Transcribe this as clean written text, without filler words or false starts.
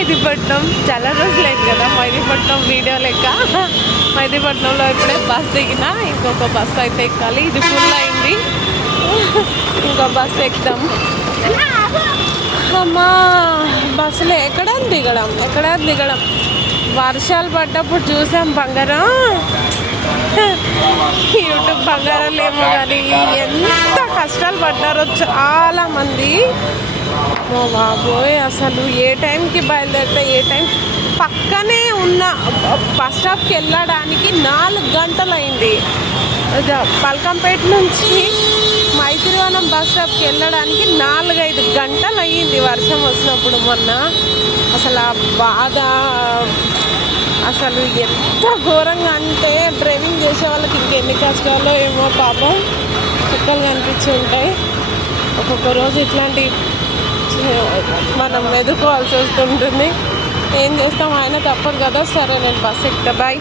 మైదీపట్నం. చాలా రోజులైంది కదా మైదీపట్నం వీడియో లెక్క. మైదీపట్నంలో ఇప్పుడే బస్ దిగిన, ఇంకొక బస్సు అయితే ఎక్కాలి. ఇది ఫుల్ అయింది, ఇంకో బస్సు ఎక్కుదాం. అమ్మా బస్సులో ఎక్కడం దిగడం. వర్షాలు పడ్డప్పుడు చూసాం బంగారం. యూట్యూబ్ బంగారాలు ఏమో కానీ ఎంత కష్టాలు పడ్డారో చాలామంది. ఓ బాబోయ్, అసలు ఏ టైంకి బయలుదేరితే ఏ టైం పక్కనే ఉన్న బస్ స్టాప్కి వెళ్ళడానికి 4 గంటలు అయింది. పల్కంపేట నుంచి మైత్రివనం బస్ స్టాప్కి వెళ్ళడానికి 4-5 గంటలు అయ్యింది వర్షం వచ్చినప్పుడు మొన్న. అసలు ఆ బాధ అసలు ఎంత ఘోరంగా అంటే డ్రైవింగ్ చేసే వాళ్ళకి ఇంకెన్ని కష్టాలో ఏమో పాపం చుక్కలు కనిపించి ఉంటాయి. ఒక్కొక్క రోజు ఇట్లాంటి మనం ఎదుర్కోవాల్సి వస్తుంటుంది. ఏం చేస్తాం, ఆయన తప్పదు కదా. సరే నేను బస్ ఎక్కుతా, బాయ్.